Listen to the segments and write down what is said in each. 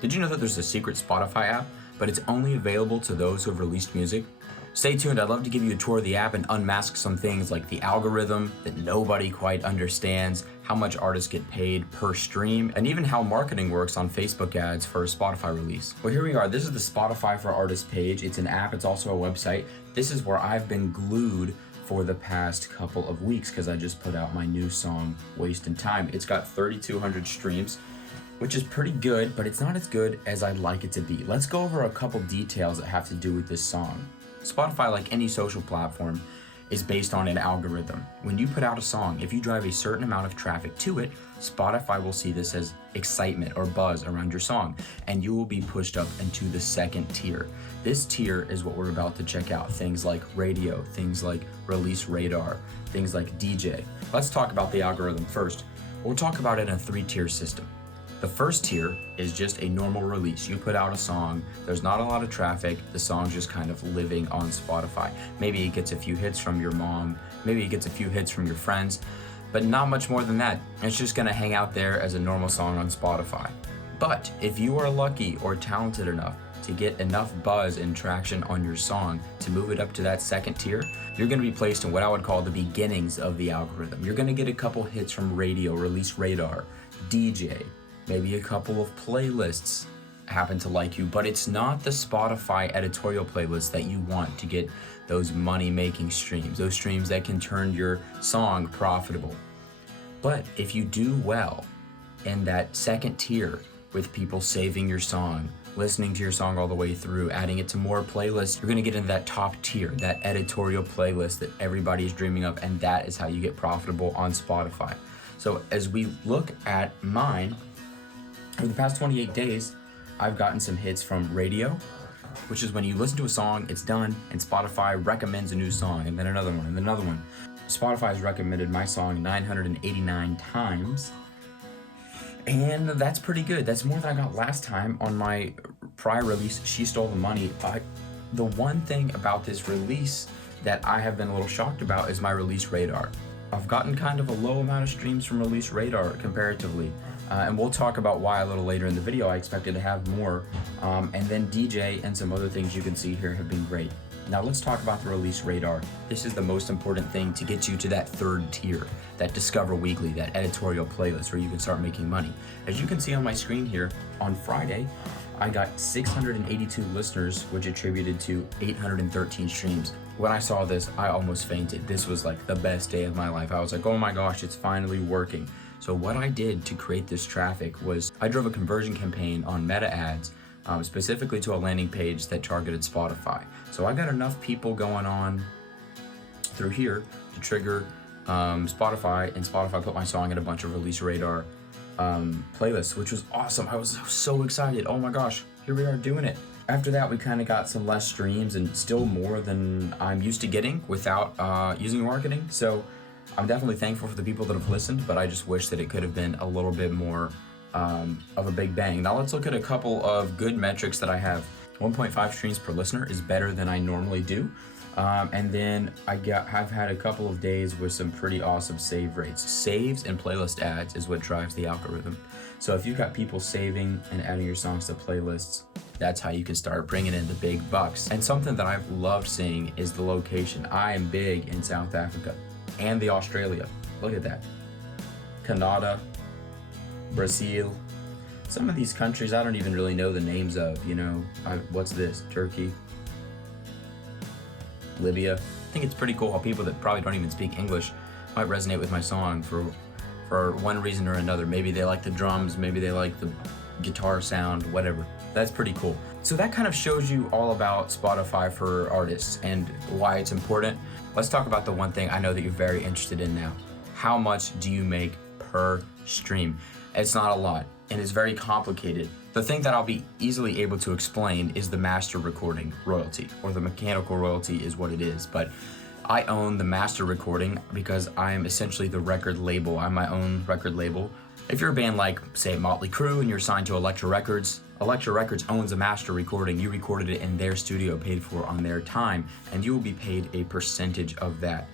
Did you know that there's a secret Spotify app, but it's only available to those who have released music? Stay tuned, I'd love to give you a tour of the app and unmask some things like the algorithm that nobody quite understands, how much artists get paid per stream, and even how marketing works on Facebook ads for a Spotify release. Well, here we are. This is the Spotify for Artists page. It's an app, it's also a website. This is where I've been glued for the past couple of weeks because I just put out my new song, Wasting Time. It's got 3,200 streams, which is pretty good, but it's not as good as I'd like it to be. Let's go over a couple details that have to do with this song. Spotify, like any social platform, is based on an algorithm. When you put out a song, if you drive a certain amount of traffic to it, Spotify will see this as excitement or buzz around your song, and you will be pushed up into the second tier. This tier is what we're about to check out. Things like radio, things like release radar, things like DJ. Let's talk about the algorithm first. We'll talk about it in a 3-tier system. The first tier is just a normal release. You put out a song, there's not a lot of traffic, the song's just kind of living on Spotify. Maybe it gets a few hits from your mom, maybe it gets a few hits from your friends, but not much more than that. It's just gonna hang out there as a normal song on Spotify. But if you are lucky or talented enough to get enough buzz and traction on your song to move it up to that second tier, you're gonna be placed in what I would call the beginnings of the algorithm. You're gonna get a couple hits from radio, release radar, DJ, maybe a couple of playlists happen to like you, but it's not the Spotify editorial playlist that you want to get those money-making streams, those streams that can turn your song profitable. But if you do well in that second tier with people saving your song, listening to your song all the way through, adding it to more playlists, you're gonna get into that top tier, that editorial playlist that everybody is dreaming of, and that is how you get profitable on Spotify. So as we look at mine, over the past 28 days, I've gotten some hits from radio, which is when you listen to a song, it's done, and Spotify recommends a new song, and then another one, and then another one. Spotify has recommended my song 989 times, and that's pretty good. That's more than I got last time on my prior release, She Stole the Money. The one thing about this release that I have been a little shocked about is my release radar. I've gotten kind of a low amount of streams from release radar comparatively. And we'll talk about why a little later in the video. I expected to have more. And then DJ and some other things you can see here have been great. Now let's talk about the release radar. This is the most important thing to get you to that third tier, that Discover Weekly, that editorial playlist where you can start making money. As you can see on my screen here, on Friday, I got 682 listeners, which attributed to 813 streams. When I saw this, I almost fainted. This was like the best day of my life. I was like, oh my gosh, it's finally working. So what I did to create this traffic was I drove a conversion campaign on Meta ads, specifically to a landing page that targeted Spotify. So I got enough people going on through here to trigger Spotify, and Spotify put my song in a bunch of release radar playlists, which was awesome. I was so excited. Oh my gosh, here we are doing it. After that, we kind of got some less streams and still more than I'm used to getting without using marketing. So I'm definitely thankful for the people that have listened, but I just wish that it could have been a little bit more of a big bang. Now let's look at a couple of good metrics that I have. 1.5 streams per listener is better than I normally do. And then have had a couple of days with some pretty awesome save rates. Saves and playlist ads is what drives the algorithm. So if you've got people saving and adding your songs to playlists, that's how you can start bringing in the big bucks. And something that I've loved seeing is the location. I am big in South Africa and the Australia. Look at that. Canada, Brazil. Some of these countries I don't even really know the names of, you know. What's this? Turkey, Libya. I think it's pretty cool how people that probably don't even speak English might resonate with my song for one reason or another. Maybe they like the drums, maybe they like the guitar sound, whatever. That's pretty cool. So that kind of shows you all about Spotify for Artists and why it's important. Let's talk about the one thing I know that you're very interested in now. How much do you make per stream? It's not a lot, and it's very complicated. The thing that I'll be easily able to explain is the master recording royalty, or the mechanical royalty is what it is. But I own the master recording because I am essentially the record label. I'm my own record label. If you're a band like, say, Motley Crue and you're signed to Elektra Records owns a master recording. You recorded it in their studio, paid for on their time, and you will be paid a percentage of that.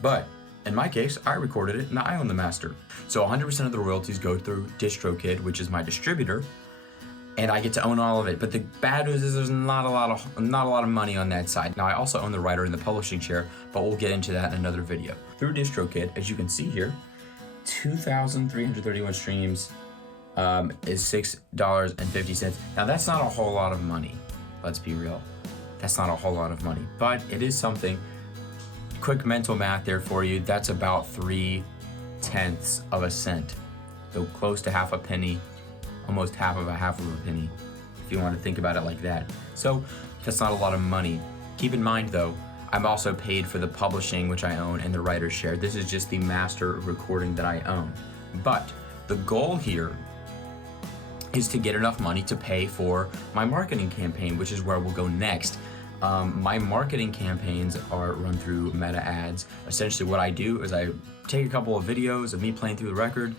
But in my case, I recorded it and I own the master. So 100% of the royalties go through DistroKid, which is my distributor, and I get to own all of it. But the bad news is there's not a lot of money on that side. Now I also own the writer and the publishing share, but we'll get into that in another video. Through DistroKid, as you can see here, 2,331 streams is $6.50. Now that's not a whole lot of money. Let's be real. That's not a whole lot of money, but it is something. Quick mental math there for you. That's about 3/10 of a cent. So close to half a penny, almost half of a penny, if you want to think about it like that. So that's not a lot of money. Keep in mind though, I'm also paid for the publishing, which I own, and the writer's share. This is just the master recording that I own. But the goal here is to get enough money to pay for my marketing campaign, which is where we'll go next. My marketing campaigns are run through Meta Ads. Essentially what I do is I take a couple of videos of me playing through the record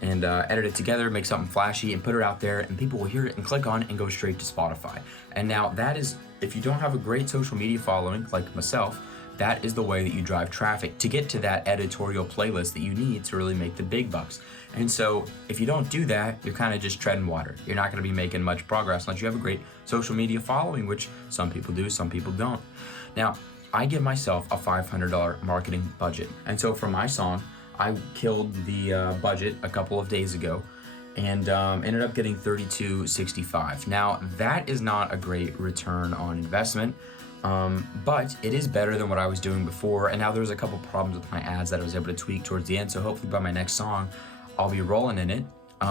and edit it together, make something flashy, and put it out there, and people will hear it and click on it and go straight to Spotify. And now that is, if you don't have a great social media following like myself, that is the way that you drive traffic to get to that editorial playlist that you need to really make the big bucks. And so if you don't do that, you're kind of just treading water. You're not going to be making much progress unless you have a great social media following, which some people do, some people don't. Now, I give myself a $500 marketing budget. And so for my song, I killed the budget a couple of days ago and ended up getting $32.65. Now, that is not a great return on investment. But it is better than what I was doing before, and now there's a couple problems with my ads that I was able to tweak towards the end, so hopefully by my next song, I'll be rolling in it.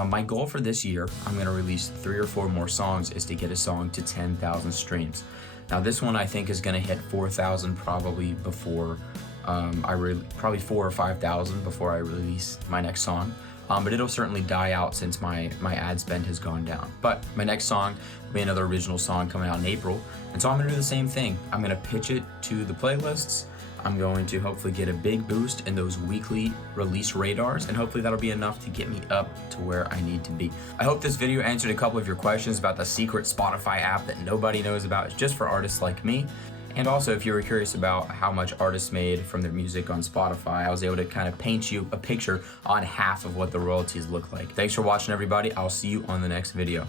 My goal for this year, I'm going to release 3 or 4 more songs, is to get a song to 10,000 streams. Now this one I think is going to hit 4,000 probably before, probably 4,000 or 5,000 before I release my next song. But it'll certainly die out since my ad spend has gone down. But my next song will be another original song coming out in April. And so I'm gonna do the same thing. I'm gonna pitch it to the playlists. I'm going to hopefully get a big boost in those weekly release radars, and hopefully that'll be enough to get me up to where I need to be. I hope this video answered a couple of your questions about the secret Spotify app that nobody knows about. It's just for artists like me. And also, if you were curious about how much artists made from their music on Spotify, I was able to kind of paint you a picture on half of what the royalties look like. Thanks for watching, everybody. I'll see you on the next video.